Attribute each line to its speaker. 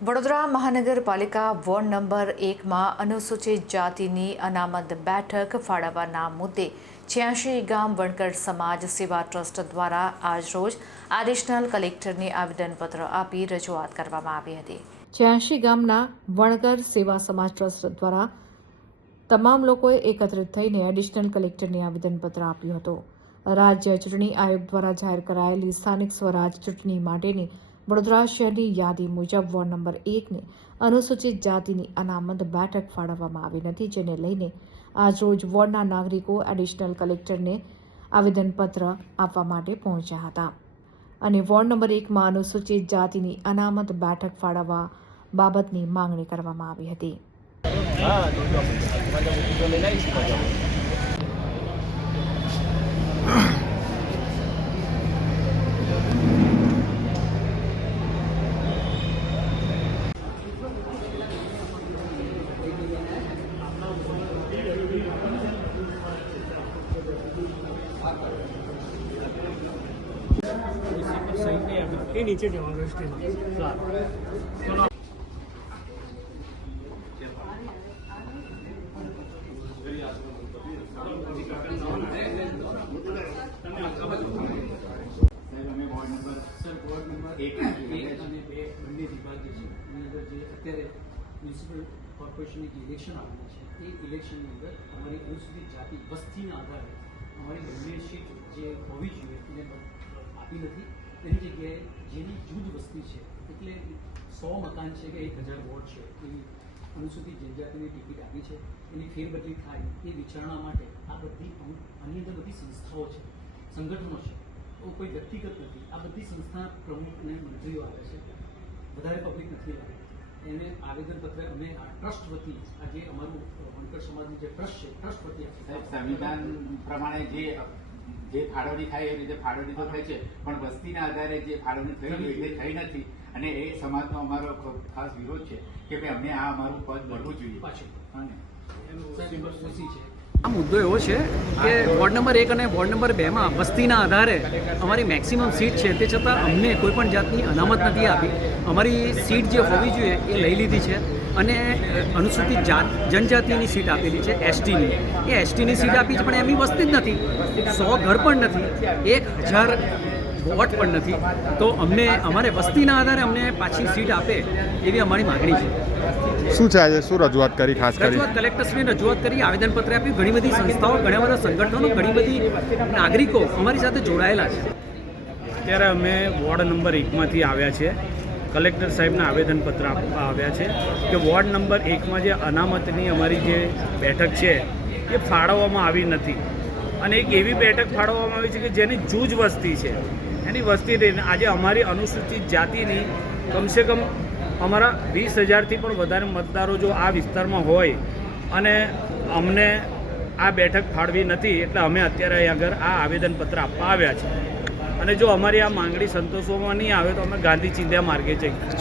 Speaker 1: વડોદરા મહાનગરપાલિકા ward number એકમાં અનુસૂચિત જાતિની અનામત બેઠક ફાળવવાના મુદ્દે છ્યાસી ગામ વણકર સમાજ સેવા ટ્રસ્ટ દ્વારા આજરોજ એડિશનલ કલેક્ટરને આવેદનપત્ર આપી રજૂઆત કરવામાં આવી હતી. છ્યાસી ગામના વણકર સેવા સમાજ ટ્રસ્ટ દ્વારા તમામ લોકોએ એકત્રિત થઈને એડિશનલ કલેક્ટરને આવેદનપત્ર આપ્યું હતું. રાજ્ય ચૂંટણી આયોગ દ્વારા જાહેર કરાયેલી સ્થાનિક સ્વરાજ ચૂંટણી માટેની વડોદરા શહેરની યાદી મુજબ વોર્ડ નંબર એકને અનુસૂચિત જાતિની અનામત બેઠક ફાળવવામાં આવી નથી, જેને લઈને આજરોજ વોર્ડના નાગરિકો એડિશનલ કલેક્ટરને આવેદનપત્ર આપવા માટે પહોંચ્યા હતા. અને વોર્ડ નંબર એકમાં અનુસૂચિત જાતિની અનામત બેઠક ફાળવવા બાબતની માંગણી કરવામાં આવી હતી
Speaker 2: હા તો જો મને હું તો લઈને આવીશ પાછો
Speaker 3: એ નીચે જવાનું સ્ટેજ
Speaker 4: સાહેબ અમે ward number
Speaker 5: sir ward number
Speaker 4: એક
Speaker 5: એક અને બે બંને વિભાગ જે છે એની અંદર જે અત્યારે મ્યુનિસિપલ કોર્પોરેશનની ઇલેક્શન આવેલી છે એ ઇલેક્શનની અંદર અમારી અનુસૂચિત જાતિ વસ્તીના આધારે અમારી બંને સીટ જે હોવી જોઈએ એને બ- આપી નથી તેની જગ્યાએ જેની જૂજ વસ્તી છે, એટલે સો મકાન છે કે એક હજાર વોટ છે, એવી અનુસૂચિત જનજાતિની ટિકિટ આપી છે. એની ફેરબદલી થાય એ વિચારણા માટે આ બધી આની અંદર બધી સંસ્થાઓ છે, સંગઠનો છે. તો કોઈ વ્યક્તિગત નથી. આ બધી સંસ્થા પ્રમુખ અને મંત્રીઓ આવે છે. વધારે પબ્લિક નથી આવે એને આવેદનપત્ર અમે આ ટ્રસ્ટ વતી, આ જે અમારું, વણકર સમાજનું જે ટ્રસ્ટ છે ટ્રસ્ટ વતી
Speaker 4: સંવિધાન પ્રમાણે જે જે ફાળવણી થાય એ રીતે ફાળવણી તો થાય છે પણ વસ્તીના આધારે જે ફાળવણી થઈ એ થઈ નથી. અને એ સમાજનો અમારો ખાસ વિરોધ છે કે ભાઈ અમને આ અમારું પદ મળવું જોઈએ.
Speaker 6: આ મુદ્દો એવો છે કે વોર્ડ નંબર એક અને વોર્ડ નંબર બેમાં વસ્તીના આધારે અમારી મેક્સિમમ સીટ છે. તે છતાં અમને કોઈ પણ જાતની અનામત નથી આપી. અમારી સીટ જે હોવી જોઈએ એ લઈ લીધી છે. અને અનુસૂચિત જાત જનજાતિની સીટ આપેલી છે એસટીની. એ એસટીની સીટ આપી છે પણ એમની વસ્તી જ નથી. સો ઘર પણ નથી એક હજાર વોટ પણ નથી. તો અમને અમારે વસ્તીના આધારે અમને પાછી સીટ આપે એવી અમારી માગણી છે.
Speaker 7: શું છે આજે? શું રજૂઆત કરી ખાસ કરી?
Speaker 6: રજૂઆત કલેક્ટરશ્રીને રજૂઆત કરી આવેદનપત્ર આપ્યું. ઘણી બધી સંસ્થાઓ ઘણા બધા સંગઠનો ઘણી બધી નાગરિકો અમારી સાથે જોડાયેલા છે.
Speaker 3: અત્યારે અમે વોર્ડ નંબર એકમાંથી આવ્યા છીએ. કલેક્ટર સાહેબના આવેદનપત્ર આપવા આવ્યા છે કે વોર્ડ નંબર એકમાં જે અનામતની અમારી જે બેઠક છે, એ ફાળવવામાં આવી નથી. અને એક એવી બેઠક ફાળવવામાં આવી છે કે જેની જૂજ વસ્તી છે. એની વસ્તી રહીને આજે અમારી અનુસૂચિત જાતિની કમસે કમ અમારા વીસ હજારથી પણ વધારે મતદારો જો આ વિસ્તારમાં હોય અને અમને આ બેઠક ફાળવી નથી, એટલે અમે અત્યારે આગળ આ આવેદનપત્ર આપવા આવ્યા છે અને જો અમારી આ માંગણી સંતોષવામાં નહીં આવે તો અમે ગાંધી ચિંધ્યા માર્ગે જઈએ